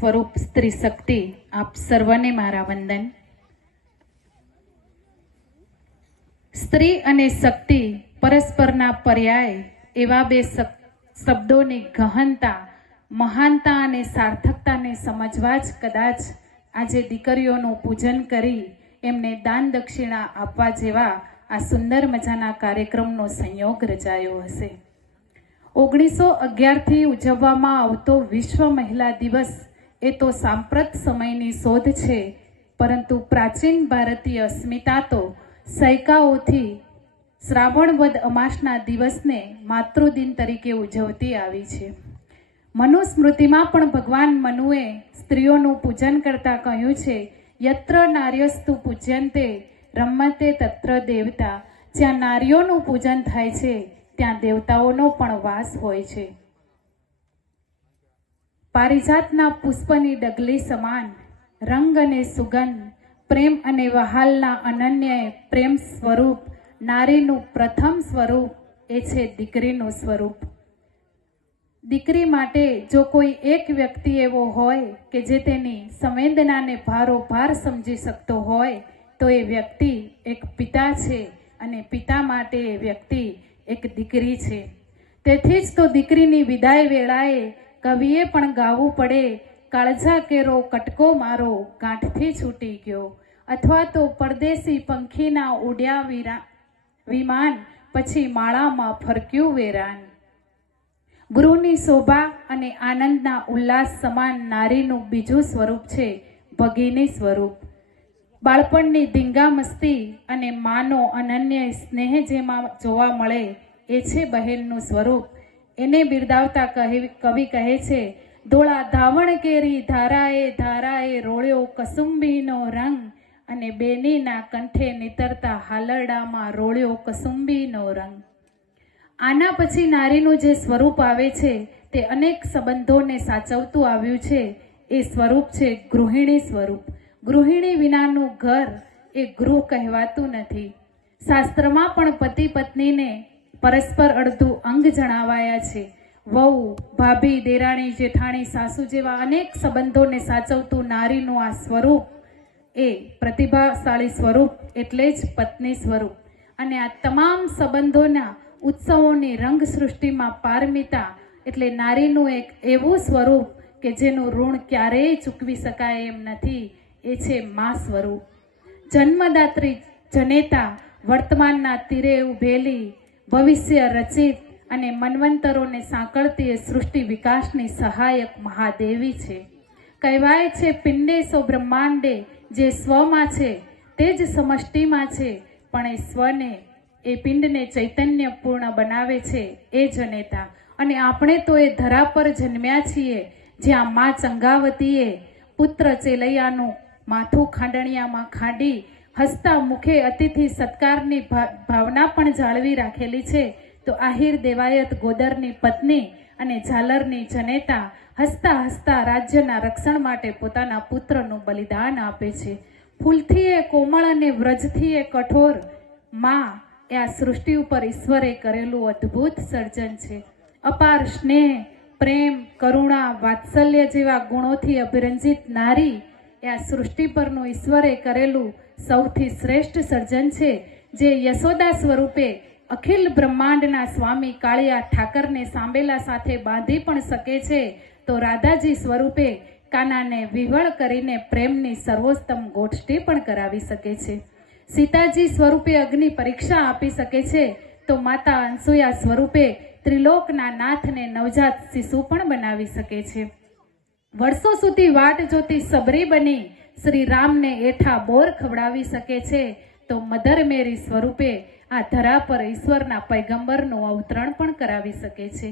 સ્વરૂપ સ્ત્રી શક્તિ, આપ સર્વને મારા વંદન। સ્ત્રી અને શક્તિ પરસ્પરના પર્યાય એવા બે શબ્દોની ગહનતા, મહાનતા અને સાર્થકતાને સમજવા જ કદાચ આજે દીકરીઓનું પૂજન કરી એમને દાન દક્ષિણા આપવા જેવા આ સુંદર મજાના કાર્યક્રમનો સંયોગ રચાયો હશે। 1911થી ઉજવવામાં આવતો વિશ્વ મહિલા દિવસ એ તો સાંપ્રત સમયની શોધ છે, પરંતુ પ્રાચીન ભારતીય અસ્મિતા તો સૈકાઓથી શ્રાવણ વદ અમાસના દિવસને માતૃદિન તરીકે ઉજવતી આવી છે। મનુસ્મૃતિમાં પણ ભગવાન મનુએ સ્ત્રીઓનું પૂજન કરતા કહ્યું છે, યત્ર નાર્યસ્તુ પૂજ્યંતે રમતે તત્ર દેવતા। જ્યાં નારીઓનું પૂજન થાય છે ત્યાં દેવતાઓનો પણ વાસ હોય છે। પારિજાતના પુષ્પની ડગલી સમાન રંગ અને સુગંધ, પ્રેમ અને વહાલના અનન્ય પ્રેમ સ્વરૂપ નારીનું પ્રથમ સ્વરૂપ એ છે દીકરીનું સ્વરૂપ। દીકરી માટે જો કોઈ એક વ્યક્તિ એવો હોય કે જે તેની સંવેદનાને ભારોભાર સમજી શકતો હોય તો એ વ્યક્તિ એક પિતા છે, અને પિતા માટે એ વ્યક્તિ એક દીકરી છે। તેથી જ તો દીકરીની વિદાય વેળાએ કવિએ પણ ગાવું પડે, કાળજા કેરો કટકો મારો ગાંઠથી છૂટી ગયો, અથવા તો પરદેશી પંખીના ઉડ્યા વિમાન પછી માળામાં ફરક્યું વેરાન। ગૃહની શોભા અને આનંદના ઉલ્લાસ સમાન નારીનું બીજું સ્વરૂપ છે ભગીની સ્વરૂપ। બાળપણની ધીંગા મસ્તી અને માનો અનન્ય સ્નેહ જેમાં જોવા મળે એ છે બહેનનું સ્વરૂપ। એને બિરદાવતા કવિ કહે છે, ધોળા ધાવણ કેરી ધારાએ ધારાએ રોળ્યો કસુંબીનો રંગ, અને બેનીના કંઠે નીતરતા હાલરડામાં રોળ્યો કસુંબીનો રંગ। આના પછી નારીનું જે સ્વરૂપ આવે છે તે અનેક સંબંધોને સાચવતું આવ્યું છે, એ સ્વરૂપ છે ગૃહિણી સ્વરૂપ। ગૃહિણી વિનાનું ઘર એ ગૃહ કહેવાતું નથી। શાસ્ત્રમાં પણ પતિ પત્નીને પરસ્પર અડધું અંગ જણાવાયા છે। વહુ, ભાભી, દેરાણી, જેઠાણી, સાસુ જેવા અનેક સંબંધોને સાચવતું નારીનું આ સ્વરૂપ એ પ્રતિભાશાળી સ્વરૂપ એટલે જ પત્ની સ્વરૂપ। અને આ તમામ સંબંધોના ઉત્સવોની રંગ સૃષ્ટિમાં પારમિતા એટલે નારીનું એક એવું સ્વરૂપ કે જેનું ઋણ ક્યારેય ચૂકવી શકાય એમ નથી, એ છે મા સ્વરૂપ। જન્મદાત્રી જનેતા, વર્તમાનના તીરે ઉભેલી, ભવિષ્ય રચિત અને મન્વંતરોને સાંકળતી એ સૃષ્ટિ વિકાસની સહાયક મહાદેવી છે। કહેવાય છે પિંડેસો બ્રહ્માંડે, જે સ્વમાં છે તે જ સમષ્ટિમાં છે, પણ એ સ્વને એ પિંડને ચૈતન્યપૂર્ણ બનાવે છે એ જનેતા। અને આપણે તો એ ધરા પર જન્મ્યા છીએ જ્યાં મા ચંગાવતીએ પુત્ર ચેલૈયાનું માથું ખાંડણિયામાં ખાંડી હસતા મુખે અતિથિ સત્કારની ભાવના પણ જાળવી રાખેલી છે। તો આહિર દેવાયત ગોદરની પત્ની અને ઝાલરની જનેતા હસતા હસતા રાજ્યના રક્ષણ માટે પોતાના પુત્રનું બલિદાન આપે છે। ફૂલથી એ કોમળ અને વ્રજથી એ કઠોર, મા એ આ સૃષ્ટિ ઉપર ઈશ્વરે કરેલું અદ્ભુત સર્જન છે। અપાર સ્નેહ, પ્રેમ, કરુણા, વાત્સલ્ય જેવા ગુણોથી અભિરંજિત નારી એ આ સૃષ્ટિ પરનું ઈશ્વરે કરેલું સૌથી શ્રેષ્ઠ સર્જન છે, જે યશોદા સ્વરૂપે અખિલ બ્રહ્માંડના સ્વામી કાળિયા ઠાકરને સાંબેલા સાથે બાંધી પણ શકે છે, તો રાધાજી સ્વરૂપે કાનાને વિવળ કરીને પ્રેમની સર્વોત્તમ ગોષ્ઠી પણ કરાવી શકે છે। સીતાજી સ્વરૂપે અગ્નિ પરીક્ષા આપી શકે છે, તો માતા અનસુયા સ્વરૂપે ત્રિલોકના નાથને નવજાત શિશુ પણ બનાવી શકે છે। વર્ષો સુધી વાટ જોતી સબરી બની શ્રી રામને એઠા બોર ખવડાવી શકે છે, તો મધર મેરી સ્વરૂપે આ ધરા પર ઈશ્વરના પૈગંબરનું અવતરણ પણ કરાવી શકે છે।